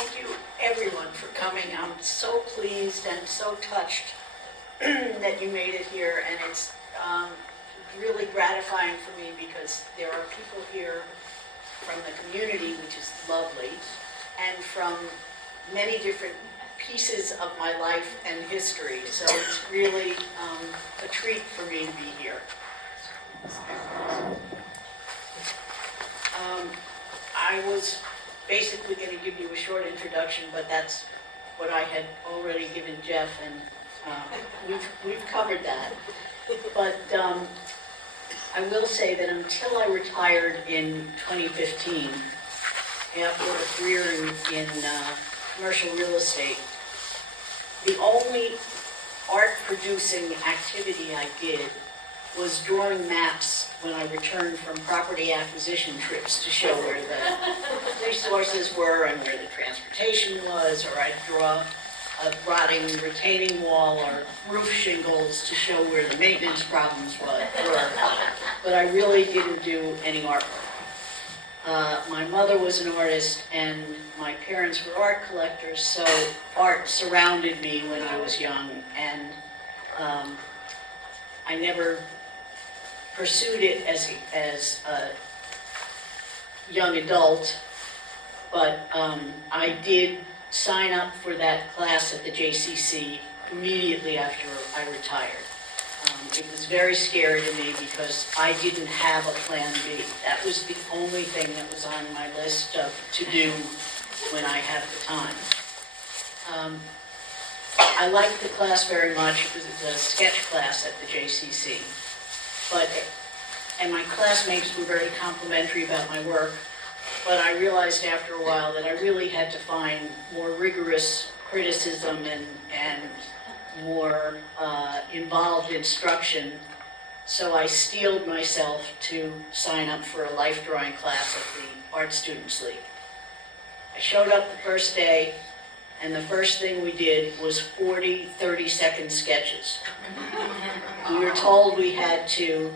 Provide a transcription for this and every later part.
Thank you, everyone, for coming. I'm so pleased and so touched that you made it here, and it's really gratifying for me because there are people here from the community, which is lovely, and from many different pieces of my life and history. So it's really a treat for me to be here. I was basically going to give you a short introduction, but that's what I had already given Jeff, and we've covered that. But I will say that until I retired in 2015, after a career in commercial real estate, the only art-producing activity I did was drawing maps when I returned from property acquisition trips to show where the resources were and where the transportation was, or I'd draw a rotting retaining wall or roof shingles to show where the maintenance problems were. But I really didn't do any artwork. My mother was an artist and my parents were art collectors, so art surrounded me when I was young, and I never pursued it as a young adult, but I did sign up for that class at the JCC immediately after I retired. It was very scary to me because I didn't have a plan B. That was the only thing that was on my list of to do when I had the time. I liked the class very much. It was a sketch class at the JCC. And my classmates were very complimentary about my work, but I realized after a while that I really had to find more rigorous criticism and more involved instruction, so I steeled myself to sign up for a life drawing class at the Art Students League. I showed up the first day, and the first thing we did was 40 30-second sketches. We were told we had to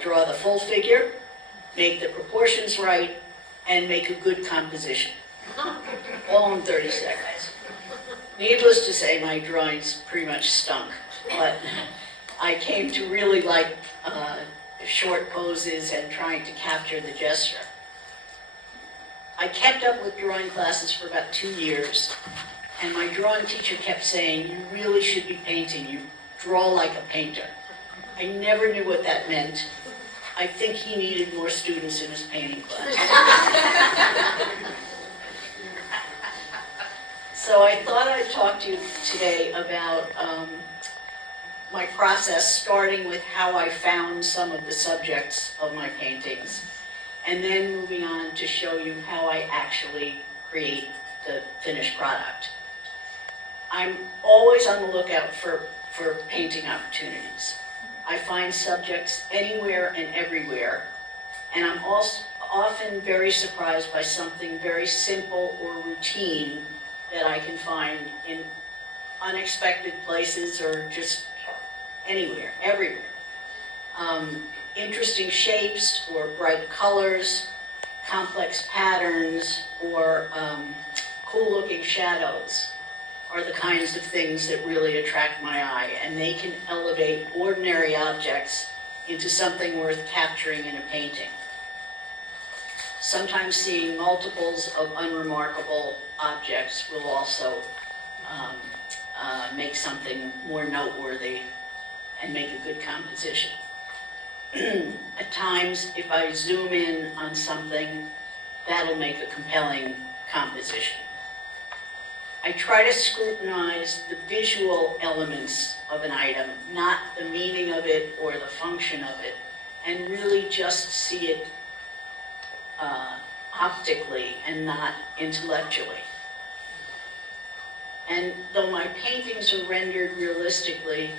draw the full figure, make the proportions right, and make a good composition. All in 30 seconds. Needless to say, my drawings pretty much stunk, but I came to really like short poses and trying to capture the gesture. I kept up with drawing classes for about 2 years, and my drawing teacher kept saying, "You really should be painting. You draw like a painter." I never knew what that meant. I think he needed more students in his painting class. So I thought I'd talk to you today about my process, starting with how I found some of the subjects of my paintings, and then moving on to show you how I actually create the finished product. I'm always on the lookout for painting opportunities. I find subjects anywhere and everywhere, and I'm also often very surprised by something very simple or routine that I can find in unexpected places or just anywhere, everywhere. Interesting shapes or bright colors, complex patterns, or cool-looking shadows are the kinds of things that really attract my eye, and they can elevate ordinary objects into something worth capturing in a painting. Sometimes seeing multiples of unremarkable objects will also make something more noteworthy and make a good composition. At times, if I zoom in on something, that'll make a compelling composition. I try to scrutinize the visual elements of an item, not the meaning of it or the function of it, and really just see it optically and not intellectually. And though my paintings are rendered realistically,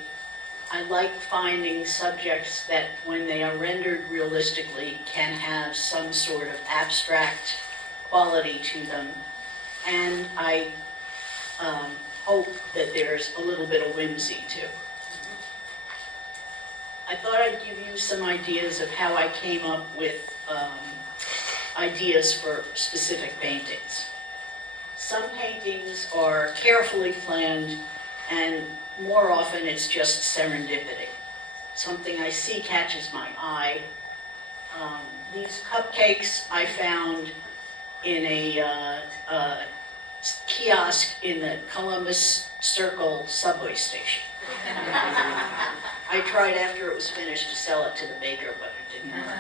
I like finding subjects that, when they are rendered realistically, can have some sort of abstract quality to them, and I hope that there's a little bit of whimsy too. I thought I'd give you some ideas of how I came up with ideas for specific paintings. Some paintings are carefully planned, and more often it's just serendipity. Something I see catches my eye. These cupcakes I found in a kiosk in the Columbus Circle subway station. I tried after it was finished to sell it to the baker, but it didn't work.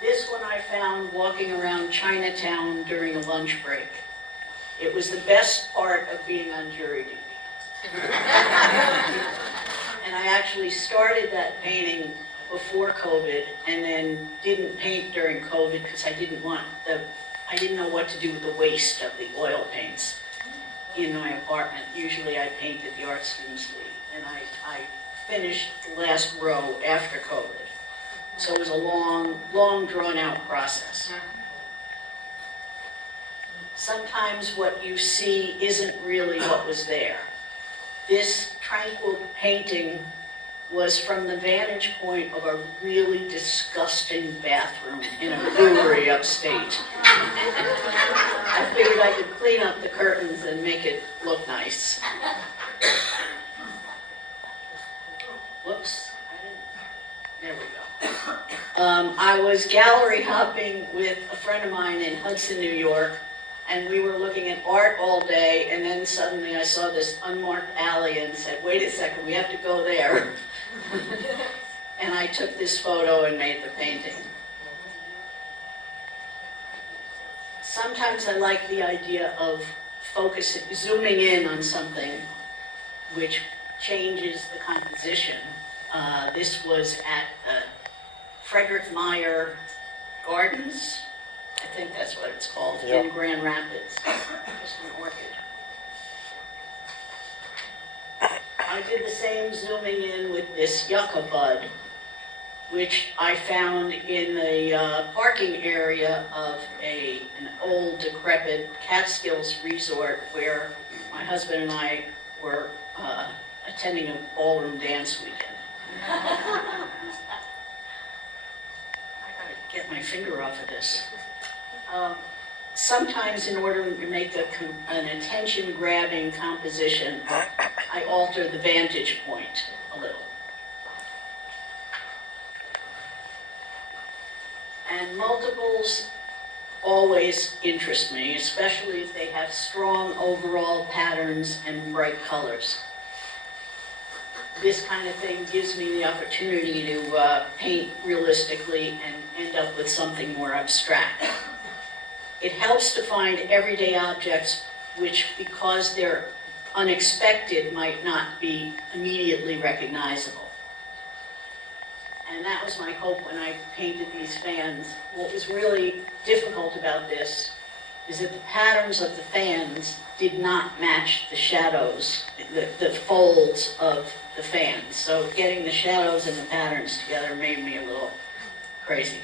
This one I found walking around Chinatown during a lunch break. It was the best part of being on jury duty. And I actually started that painting before COVID and then didn't paint during COVID because I didn't know what to do with the waste of the oil paints in my apartment. Usually I paint at the Art Students League, and I finished the last row after COVID. So it was a long drawn out process. Sometimes what you see isn't really what was there. This tranquil painting was from the vantage point of a really disgusting bathroom in a brewery upstate. I figured I could clean up the curtains and make it look nice. Whoops, there we go. I was gallery hopping with a friend of mine in Hudson, New York, and we were looking at art all day, and then suddenly I saw this unmarked alley and said, wait a second, we have to go there. And I took this photo and made the painting. Sometimes I like the idea of focusing, zooming in on something which changes the composition. This was at the Frederick Meyer Gardens, I think that's what it's called, in Grand Rapids, just an orchid. I did the same zooming in with this yucca bud, which I found in the parking area of an old decrepit Catskills resort where my husband and I were attending a ballroom dance weekend. I gotta get my finger off of this. Sometimes in order to make an attention-grabbing composition, I alter the vantage point a little. And multiples always interest me, especially if they have strong overall patterns and bright colors. This kind of thing gives me the opportunity to paint realistically and end up with something more abstract. It helps to find everyday objects which, because they're unexpected, might not be immediately recognizable. And that was my hope when I painted these fans. What was really difficult about this is that the patterns of the fans did not match the shadows, the folds of the fans. So getting the shadows and the patterns together made me a little crazy.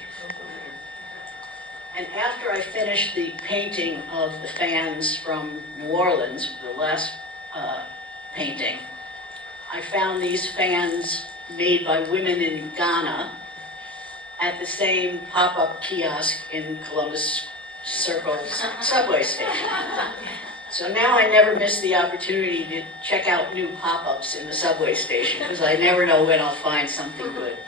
And after I finished the painting of the fans from New Orleans, the last painting, I found these fans made by women in Ghana at the same pop-up kiosk in Columbus Circle subway station. So now I never miss the opportunity to check out new pop-ups in the subway station because I never know when I'll find something good.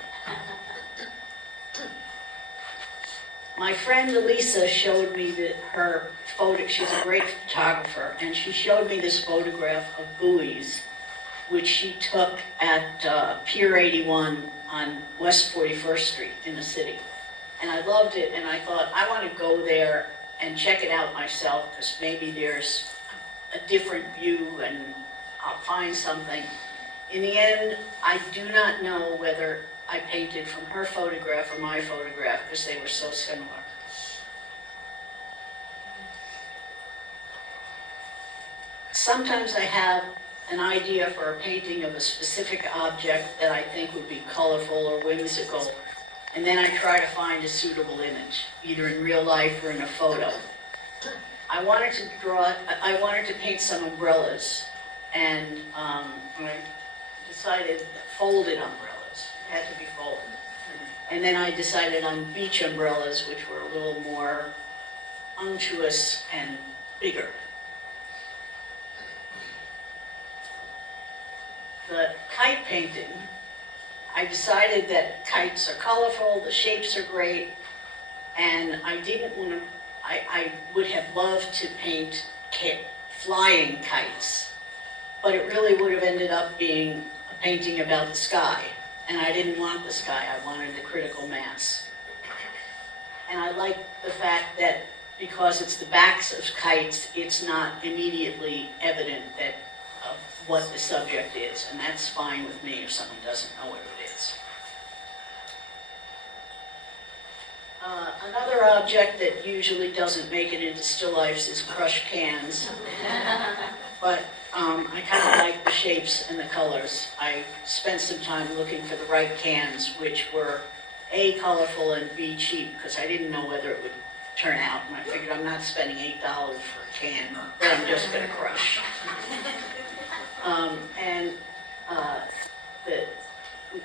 My friend Elisa showed me her photo. She's a great photographer, and she showed me this photograph of buoys, which she took at Pier 81 on West 41st Street in the city. And I loved it, and I thought, I want to go there and check it out myself, because maybe there's a different view and I'll find something. In the end, I do not know whether I painted from her photograph or my photograph, because they were so similar. Sometimes I have an idea for a painting of a specific object that I think would be colorful or whimsical, and then I try to find a suitable image, either in real life or in a photo. I wanted to paint some umbrellas, and I decided folded umbrellas. It had to be folded. And then I decided on beach umbrellas, which were a little more unctuous and bigger. The kite painting, I decided that kites are colorful, the shapes are great, and I didn't want to, I would have loved to paint flying kites, but it really would have ended up being a painting about the sky, and I didn't want the sky, I wanted the critical mass. And I like the fact that because it's the backs of kites, it's not immediately evident that of what the subject is, and that's fine with me if someone doesn't know what it is. Another object that usually doesn't make it into still lifes is crushed cans, but I kind of like the shapes and the colors. I spent some time looking for the right cans, which were A, colorful, and B, cheap, because I didn't know whether it would turn out, and I figured I'm not spending $8 for a can that I'm just going to crush.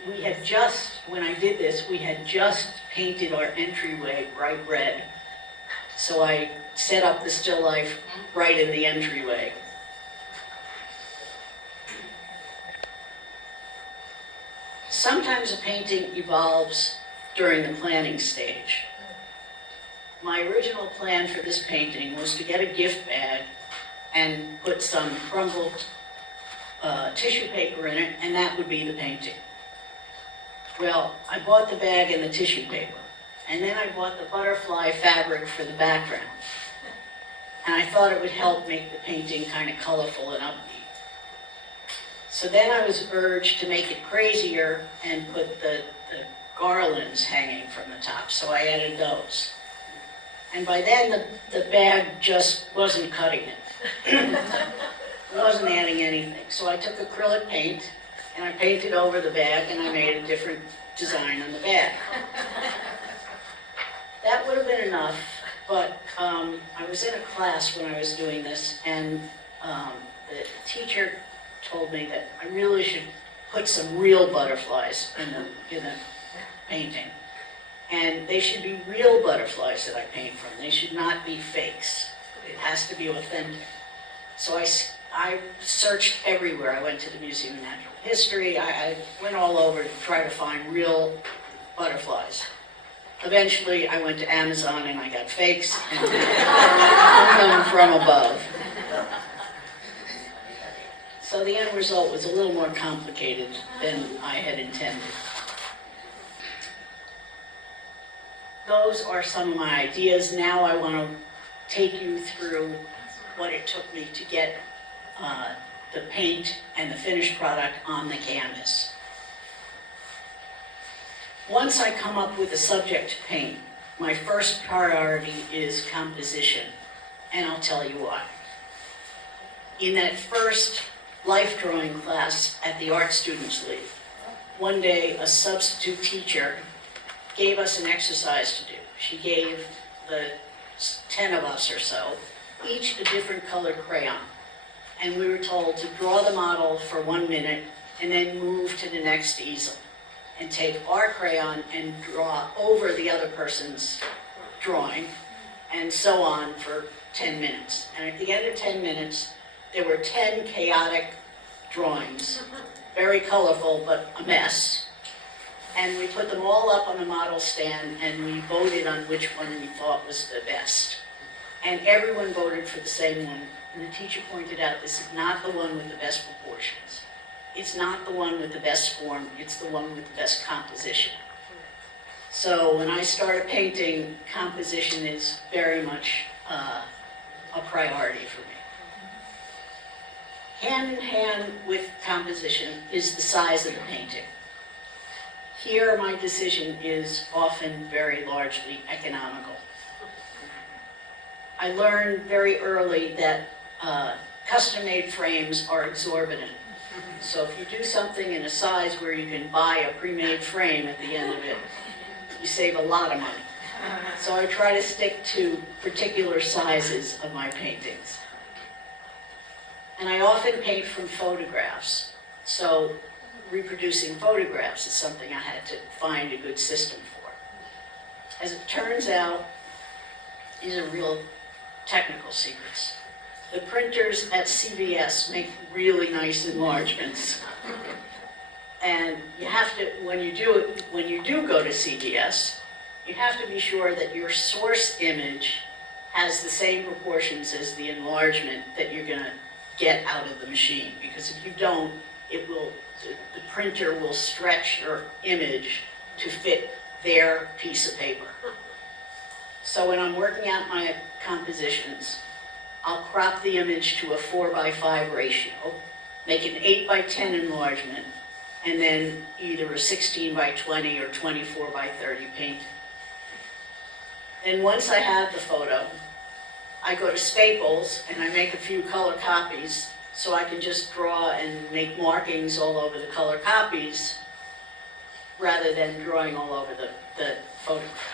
We had just, when I did this, we had just painted our entryway bright red. So I set up the still life right in the entryway. Sometimes a painting evolves during the planning stage. My original plan for this painting was to get a gift bag and put some crumpled tissue paper in it, and that would be the painting. Well, I bought the bag and the tissue paper, and then I bought the butterfly fabric for the background. And I thought it would help make the painting kind of colorful and upbeat. So then I was urged to make it crazier and put the garlands hanging from the top, so I added those. And by then, the bag just wasn't cutting it. It wasn't adding anything. So I took acrylic paint, and I painted over the bag, and I made a different design on the bag. That would have been enough, but I was in a class when I was doing this, and the teacher told me that I really should put some real butterflies in the painting. And they should be real butterflies that I paint from. They should not be fakes. It has to be authentic. So I searched everywhere. I went to the Museum of Natural History. I went all over to try to find real butterflies. Eventually, I went to Amazon and I got fakes and hung them from above. So the end result was a little more complicated than I had intended. Those are some of my ideas. Now I want to take you through what it took me to get the paint and the finished product on the canvas. Once I come up with a subject to paint, my first priority is composition, and I'll tell you why. In that first life drawing class at the Art Students League, one day a substitute teacher gave us an exercise to do. She gave the 10 of us or so each a different colored crayon. And we were told to draw the model for 1 minute and then move to the next easel and take our crayon and draw over the other person's drawing and so on for 10 minutes. And at the end of 10 minutes, there were 10 chaotic drawings, very colorful, but a mess. And we put them all up on the model stand and we voted on which one we thought was the best. And everyone voted for the same one. And the teacher pointed out, this is not the one with the best proportions. It's not the one with the best form, it's the one with the best composition. So when I start painting, composition is very much a priority for me. Hand in hand with composition is the size of the painting. Here, my decision is often very largely economical. I learned very early that custom-made frames are exorbitant. So if you do something in a size where you can buy a pre-made frame at the end of it, you save a lot of money. So I try to stick to particular sizes of my paintings. And I often paint from photographs. So reproducing photographs is something I had to find a good system for. As it turns out, these are real technical secrets. The printers at CVS make really nice enlargements. And you have to, when you do go to CVS, you have to be sure that your source image has the same proportions as the enlargement that you're going to get out of the machine. Because if you don't, the printer will stretch your image to fit their piece of paper. So when I'm working out my compositions, I'll crop the image to a 4:5 ratio, make an 8:10 enlargement, and then either a 16:20 or 24:30 paint. And once I have the photo, I go to Staples and I make a few color copies so I can just draw and make markings all over the color copies rather than drawing all over the photograph.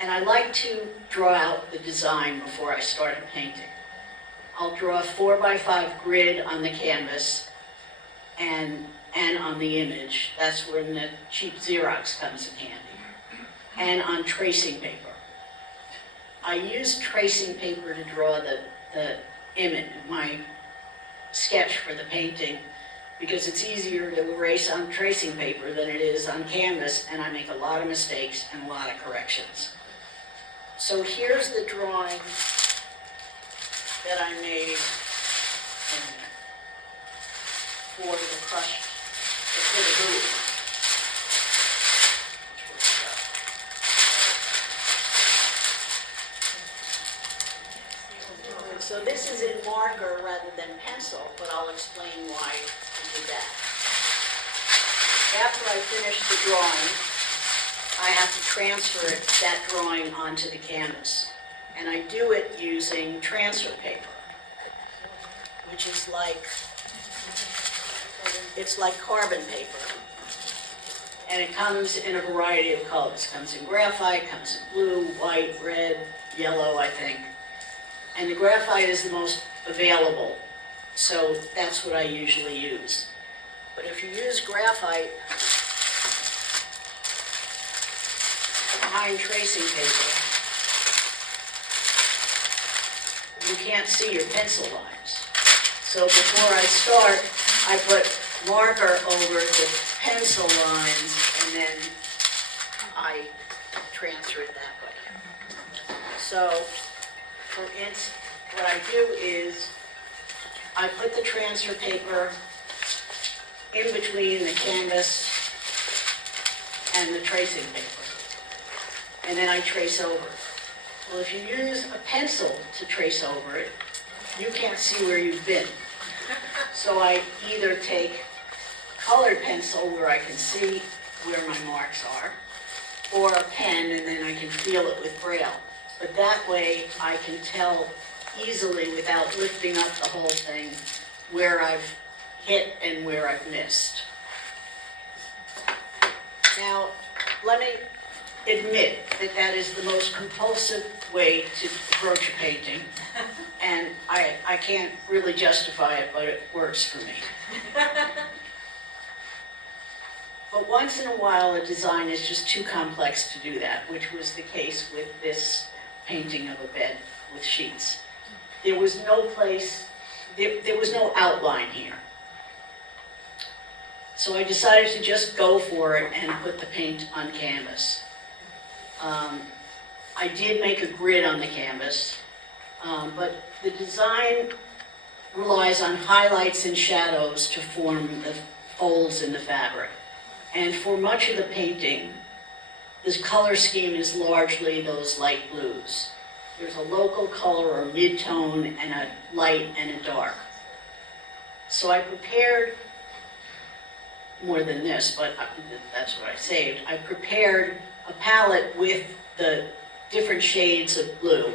And I like to draw out the design before I start painting. I'll draw a 4:5 grid on the canvas and on the image. That's when the cheap Xerox comes in handy. And on tracing paper. I use tracing paper to draw the image, my sketch for the painting, because it's easier to erase on tracing paper than it is on canvas, and I make a lot of mistakes and a lot of corrections. So here's the drawing that I made for the crushed, for the glue. So this is in marker rather than pencil, but I'll explain why I did that. After I finish the drawing, I have to transfer that drawing onto the canvas. And I do it using transfer paper, which is it's like carbon paper. And it comes in a variety of colors. It comes in graphite, comes in blue, white, red, yellow, I think. And the graphite is the most available, so that's what I usually use. But if you use graphite behind tracing paper, you can't see your pencil lines. So before I start, I put marker over the pencil lines, and then I transfer it that way. So, for instance, what I do is I put the transfer paper in between the canvas and the tracing paper, and then I trace over it. Well, if you use a pencil to trace over it, you can't see where you've been. So I either take colored pencil where I can see where my marks are, or a pen, and then I can feel it with Braille. But that way I can tell easily without lifting up the whole thing where I've hit and where I've missed. Now, let me admit that that is the most compulsive way to approach a painting, and I can't really justify it, but it works for me. But once in a while, a design is just too complex to do that, which was the case with this painting of a bed with sheets. There was no place, there was no outline here. So I decided to just go for it and put the paint on canvas. I did make a grid on the canvas, but the design relies on highlights and shadows to form the folds in the fabric. And for much of the painting, this color scheme is largely those light blues. There's a local color or mid-tone and a light and a dark. So I prepared more than this, but that's what I saved. I prepared a palette with the different shades of blue.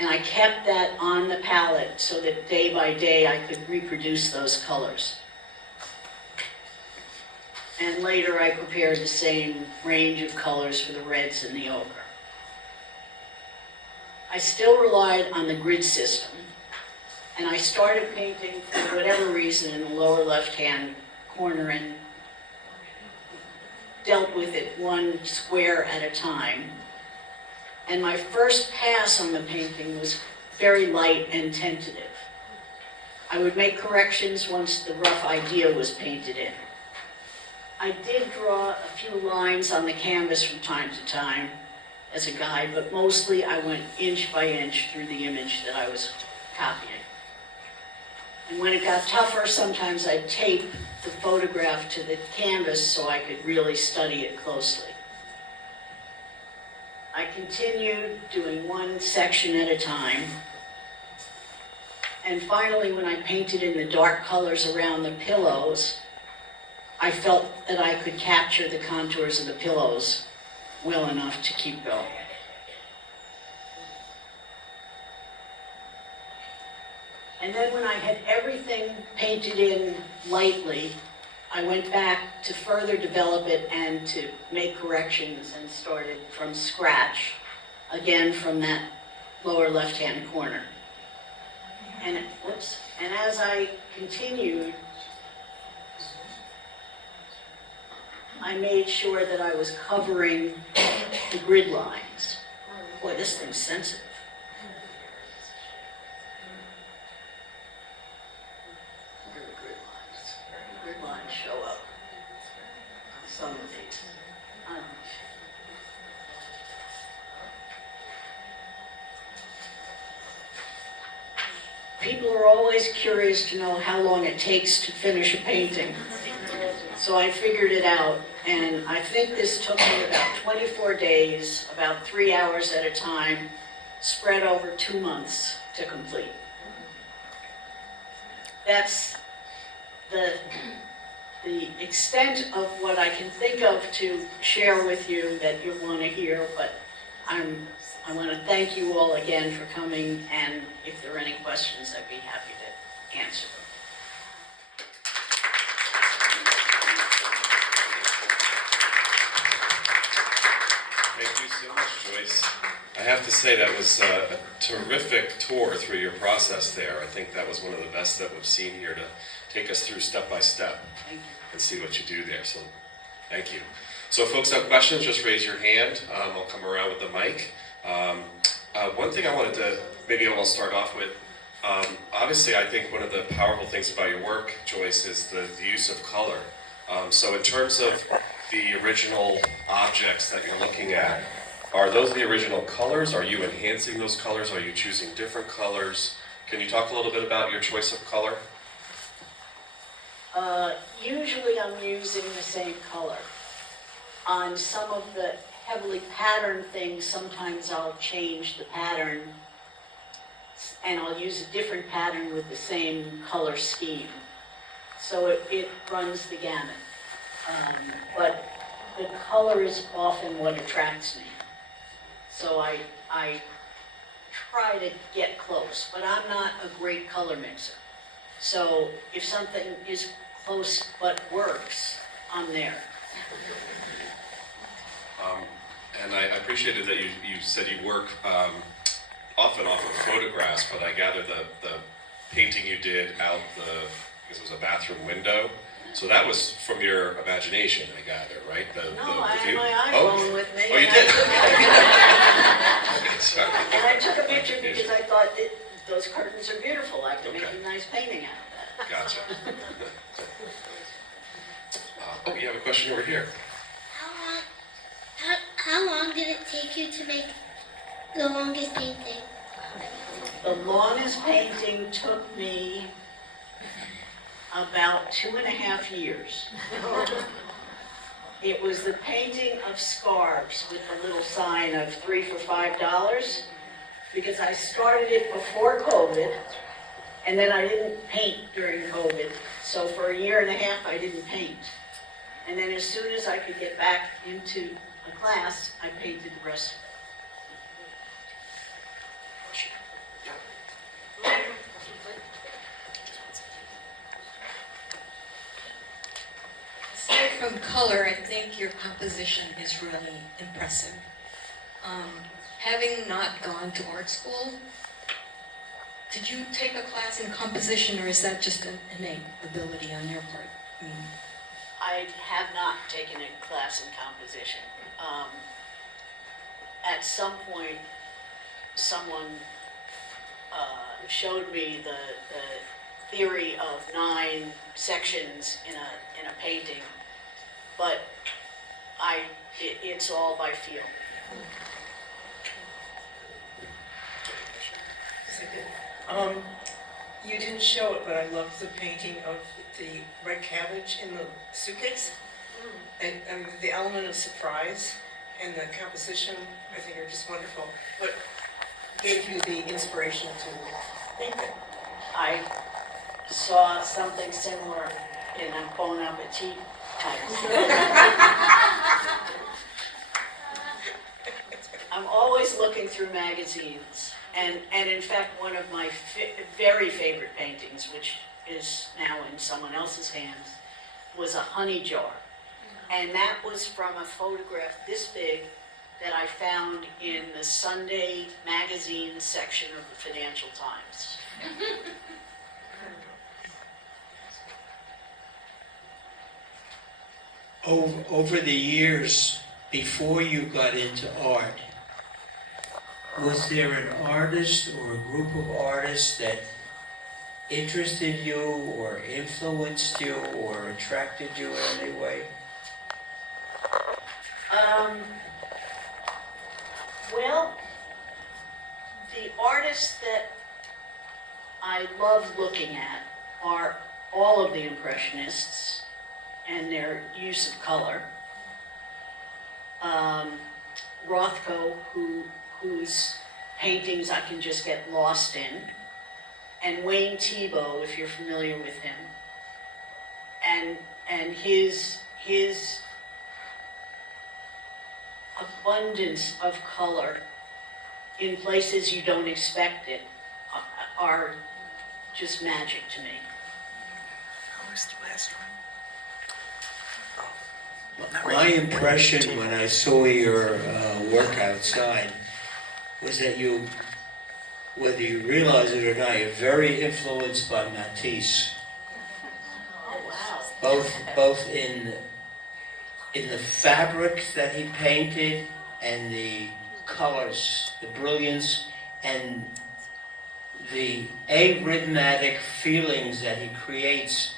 And I kept that on the palette so that day by day I could reproduce those colors. And later I prepared the same range of colors for the reds and the ochre. I still relied on the grid system, and I started painting for whatever reason in the lower left-hand corner and dealt with it one square at a time. And my first pass on the painting was very light and tentative. I would make corrections once the rough idea was painted in. I did draw a few lines on the canvas from time to time as a guide, but mostly I went inch by inch through the image that I was copying. And when it got tougher, sometimes I'd tape the photograph to the canvas so I could really study it closely. I continued doing one section at a time. And finally, when I painted in the dark colors around the pillows, I felt that I could capture the contours of the pillows well enough to keep going. And then when I had everything painted in lightly, I went back to further develop it and to make corrections and started from scratch, again from that lower left-hand corner. And as I continued, I made sure that I was covering the grid lines. Boy, this thing's sensitive. Where are the grid lines? The grid lines show up on some of these. I don't know. People are always curious to know how long it takes to finish a painting. So I figured it out, and I think this took me about 24 days, about 3 hours at a time, spread over 2 months to complete. That's the extent of what I can think of to share with you that you want to hear, but I want to thank you all again for coming, and if there are any questions, I'd be happy to answer them. Thank you so much, Joyce. I have to say that was a terrific tour through your process there. I think that was one of the best that we've seen here to take us through step by step and see what you do there. So thank you. So if folks have questions, just raise your hand. I'll come around with the mic. One thing I wanted to, maybe I'll start off with, obviously I think one of the powerful things about your work, Joyce, is the use of color. So in terms of the original objects that you're looking at, are those the original colors? Are you enhancing those colors? Are you choosing different colors? Can you talk a little bit about your choice of color? Usually I'm using the same color. On some of the heavily patterned things, sometimes I'll change the pattern and I'll use a different pattern with the same color scheme. So it runs the gamut. But the color is often what attracts me. So I try to get close, but I'm not a great color mixer. So if something is close but works, I'm there. And I appreciated that you said you work often off of photographs, but I gather the painting you did out because it was a bathroom window. So that was from your imagination, I gather, right? I had my iPhone with me. Oh, you did? Sorry. And I took a picture because I thought that those curtains are beautiful. I could make a nice painting out of that. Gotcha. Oh, you have a question over here. How long did it take you to make the longest painting? The longest painting took me about 2.5 years. It was the painting of scarves with the little sign of 3 for $5, because I started it before COVID, and then I didn't paint during COVID. So for 1.5 years, I didn't paint. And then as soon as I could get back into a class, I painted the rest of it. Aside from color, I think your composition is really impressive. Having not gone to art school, did you take a class in composition, or is that just an innate ability on your part? I have not taken a class in composition. at some point, someone showed me the theory of 9 sections in a painting, but it's all by feel. You didn't show it, but I loved the painting of the red cabbage in the suitcase. And the element of surprise and the composition, I think, are just wonderful. What gave you the inspiration to paint it? I saw something similar in a Bon Appetit magazine. I'm always looking through magazines, and in fact, one of my very favorite paintings, which is now in someone else's hands, was a honey jar. And that was from a photograph this big that I found in the Sunday magazine section of the Financial Times. Over the years, before you got into art, was there an artist or a group of artists that interested you or influenced you or attracted you in any way? Well, the artists that I love looking at are all of the Impressionists and their use of color. Rothko, whose paintings I can just get lost in, and Wayne Thiebaud, if you're familiar with him, and his abundance of color in places you don't expect it are just magic to me. What was the last one? My impression when I saw your work outside was that you, whether you realize it or not, you're very influenced by Matisse. Oh, wow. Both in the fabric that he painted and the colors, the brilliance, and the arithmetic feelings that he creates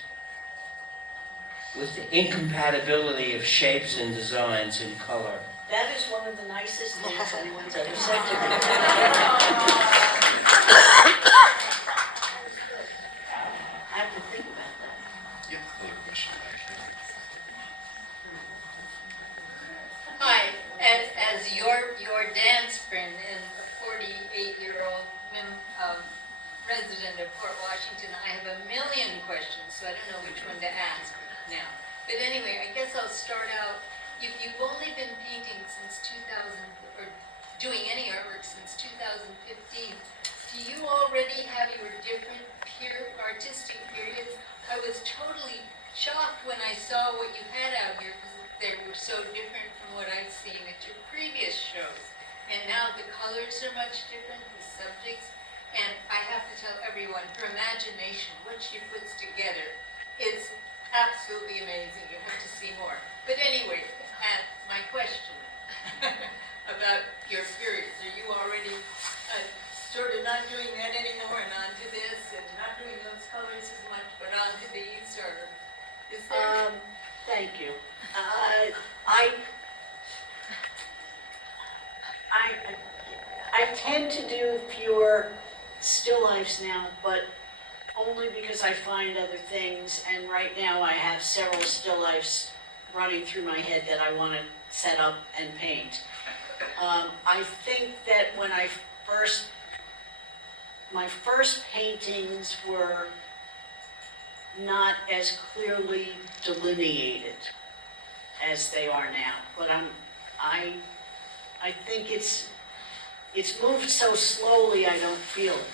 with the incompatibility of shapes and designs and color. That is one of the nicest things anyone's ever said to me. I have to think about that. Yeah, another question back here. Hi, as your dance friend and a 48-year-old resident of Port Washington, I have a million questions, so I don't know which one to ask now. But anyway, I guess I'll start out. You've only been painting since 2000, or doing any artwork since 2015. Do you already have your different artistic periods? I was totally shocked when I saw what you had out here, because they were so different from what I've seen at your previous shows. And now the colors are much different, the subjects. And I have to tell everyone, her imagination, what she puts together, is absolutely amazing. You have to see more. But anyway, my question about your periods. Are you already sort of not doing that anymore and onto this, and not doing those colors as much, but onto these, or is there? Thank you. I tend to do fewer still lifes now, but only because I find other things, and right now I have several still lifes running through my head that I want to set up and paint. I think that when my first paintings were not as clearly delineated as they are now, but I think it's moved so slowly I don't feel it.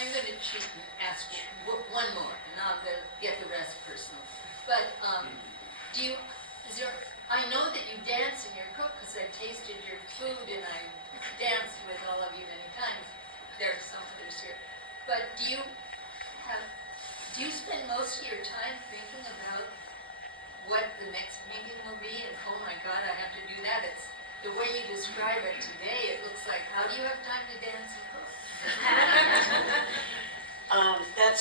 I'm going to cheat and ask you one more, and I'll get the rest personal. But I know that you dance and you cook, because I tasted your food and I danced with all of you many times. There are some others here. But do you spend most of your time thinking about what the next painting will be, and oh my God, I have to do that? It's the way you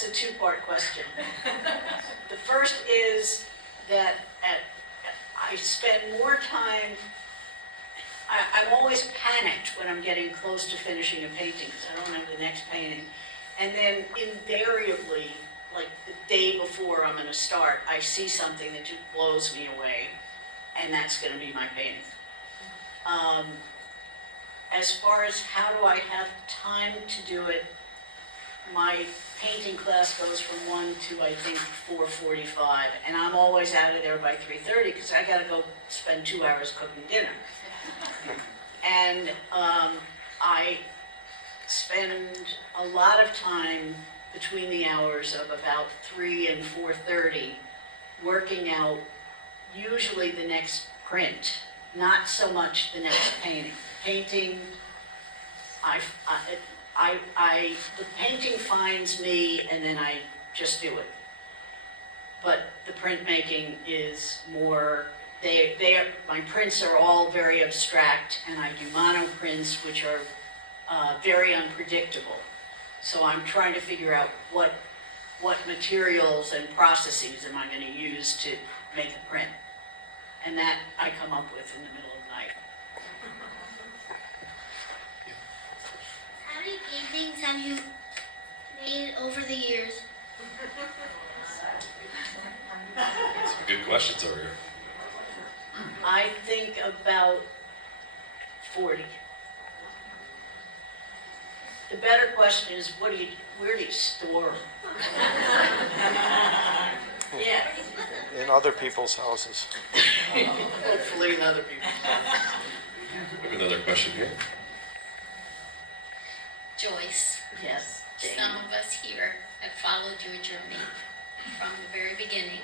that's a two-part question. The first is that I spend more time, I'm always panicked when I'm getting close to finishing a painting because I don't have the next painting. And then invariably, like the day before I'm gonna start, I see something that just blows me away, and that's gonna be my painting. As far as how do I have time to do it, my painting class goes from 1 to, I think, 4:45, and I'm always out of there by 3:30 because I gotta go spend 2 hours cooking dinner. And I spend a lot of time between the hours of about 3 and 4:30 working out usually the next print, not so much the next painting. Painting, the painting finds me and then I just do it. But the printmaking is more, my prints are all very abstract, and I do mono prints, which are very unpredictable. So I'm trying to figure out what materials and processes am I going to use to make a print. And that I come up with in the middle of the night. How many paintings have you made over the years? Some good questions over here. I think about 40. The better question is, where do you store them? Yeah, In other people's houses. hopefully in other people's. We have another question here. Joyce, Yes. some of us here have followed your journey from the very beginning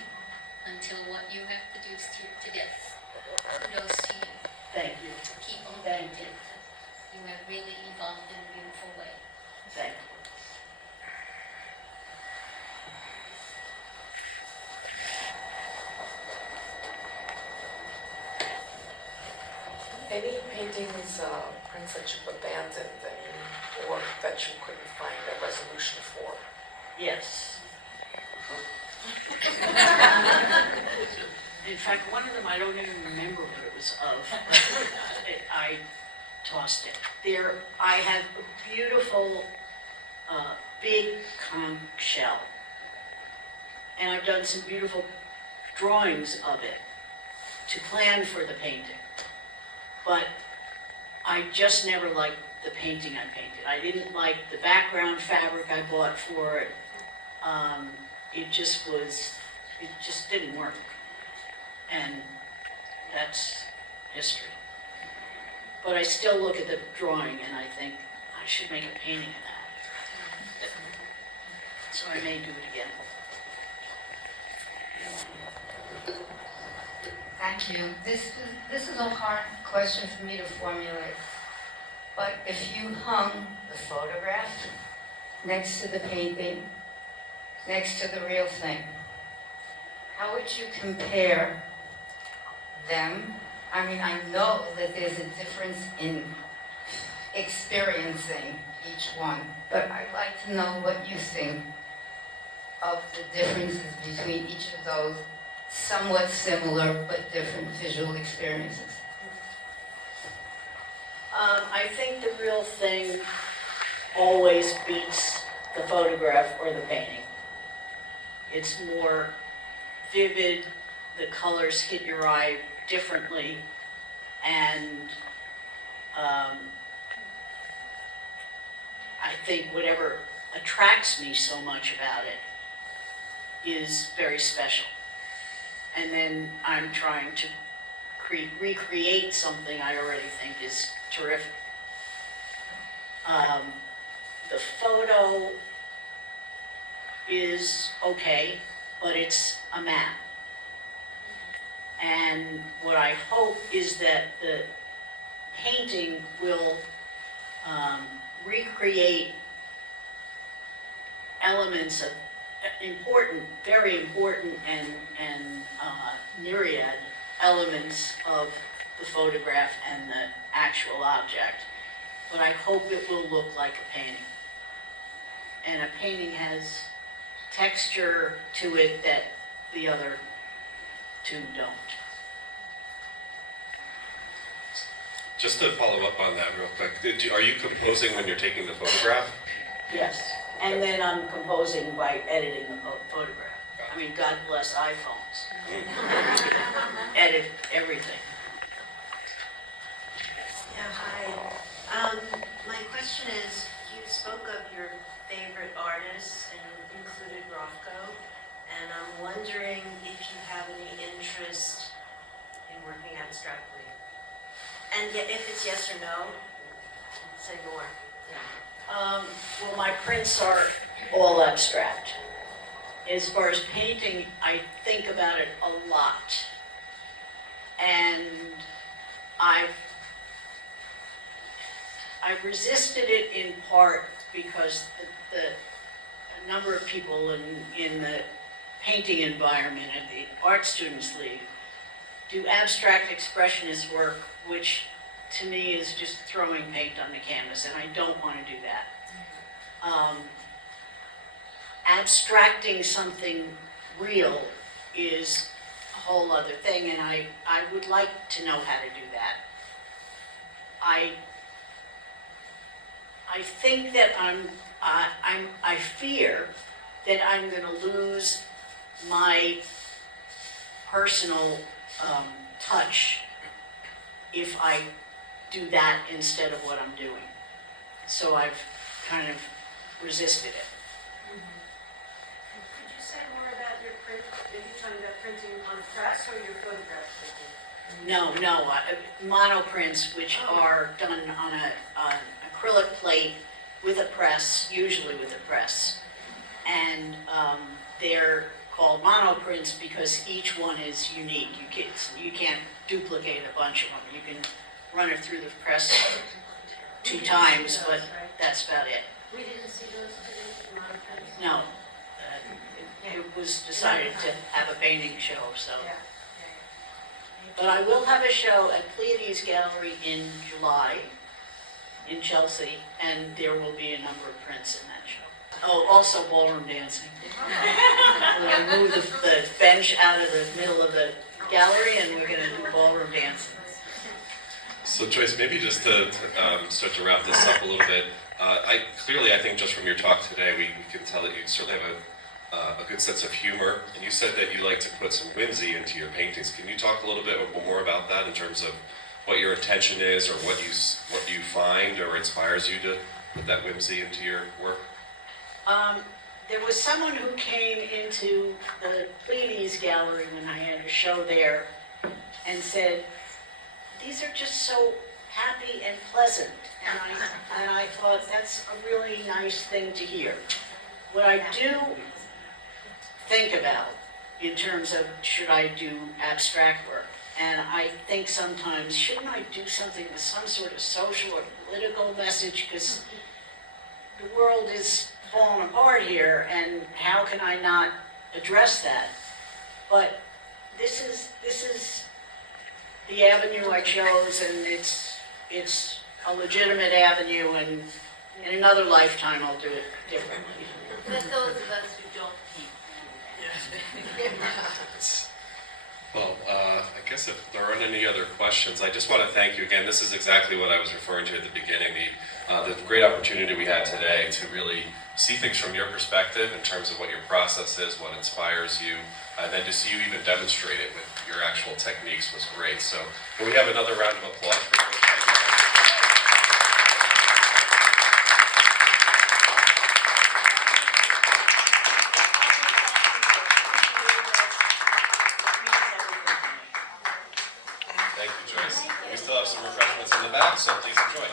until what you have produced here today. Kudos to you. Thank you. Keep on Thank painting. You have really evolved in a beautiful way. Thank you. Any paintings, prints that you've abandoned or that you couldn't find a resolution for? Yes. In fact, one of them, I don't even remember what it was of. I tossed it. I have a beautiful, big conch shell. And I've done some beautiful drawings of it to plan for the painting. But I just never liked the painting I painted. I didn't like the background fabric I bought for it. It just didn't work. And that's history. But I still look at the drawing and I think, I should make a painting of that. So I may do it again. Thank you. This is a hard question for me to formulate. But if you hung the photograph next to the painting, next to the real thing, how would you compare them? I mean, I know that there's a difference in experiencing each one, but I'd like to know what you think of the differences between each of those somewhat similar but different visual experiences. I think the real thing always beats the photograph or the painting. It's more vivid, the colors hit your eye differently, and I think whatever attracts me so much about it is very special. And then I'm trying to recreate something I already think is terrific. The photo is okay, but it's a map. And what I hope is that the painting will recreate elements of important, very important and myriad elements of the photograph and the actual object. But I hope it will look like a painting. And a painting has texture to it that the other two don't. Just to follow up on that real quick, are you composing when you're taking the photograph? Yes, and then I'm composing by editing the photograph. I mean, God bless iPhones. Edit everything. Yeah, hi. My question is, you spoke of your favorite artists and you included Rothko, and I'm wondering if you have any interest in working abstractly. And if it's yes or no, say more. Yeah. Well, my prints are all abstract. As far as painting, I think about it a lot. And I've resisted it in part because a number of people in the painting environment at the Art Students League do abstract expressionist work, which to me is just throwing paint on the canvas, and I don't want to do that. Abstracting something real is a whole other thing, and I would like to know how to do that. I think that I fear that I'm going to lose my personal touch if I do that instead of what I'm doing. So I've kind of resisted it. Could you say more about your print? Are you talking about printing on press or your photograph printing? No, monoprints, which are done on an acrylic plate with a press, usually with a press. And they're called monoprints because each one is unique. You can't duplicate a bunch of them. You can run it through the press 2 times, but that's about it. We didn't see those today, the monoprints? No, it was decided to have a painting show, so. Yeah. But I will have a show at Pleiades Gallery in July in Chelsea, and there will be a number of prints in that show. Oh, also ballroom dancing. We're going to move the bench out of the middle of the gallery, and we're going to do ballroom dancing. So Joyce, maybe just to start to wrap this up a little bit, I think just from your talk today, we can tell that you certainly have a good sense of humor, and you said that you like to put some whimsy into your paintings. Can you talk a little bit more about that in terms of what your intention is, or what you find or inspires you to put that whimsy into your work? There was someone who came into the Pleiades Gallery when I had a show there and said, "These are just so happy and pleasant." And I thought, that's a really nice thing to hear. What I do think about in terms of should I do abstract work, and I think sometimes, shouldn't I do something with some sort of social or political message, because the world is falling apart here, and how can I not address that? But this is the avenue I chose, and it's a legitimate avenue, and in another lifetime I'll do it differently. But those of us who don't paint. Well, I guess if there aren't any other questions, I just want to thank you again. This is exactly what I was referring to at the beginning, the great opportunity we had today to really see things from your perspective in terms of what your process is, what inspires you, and then to see you even demonstrate it with your actual techniques was great. So can we have another round of applause for Joyce? Thank you, Joyce. We still have some refreshments in the back, so please enjoy.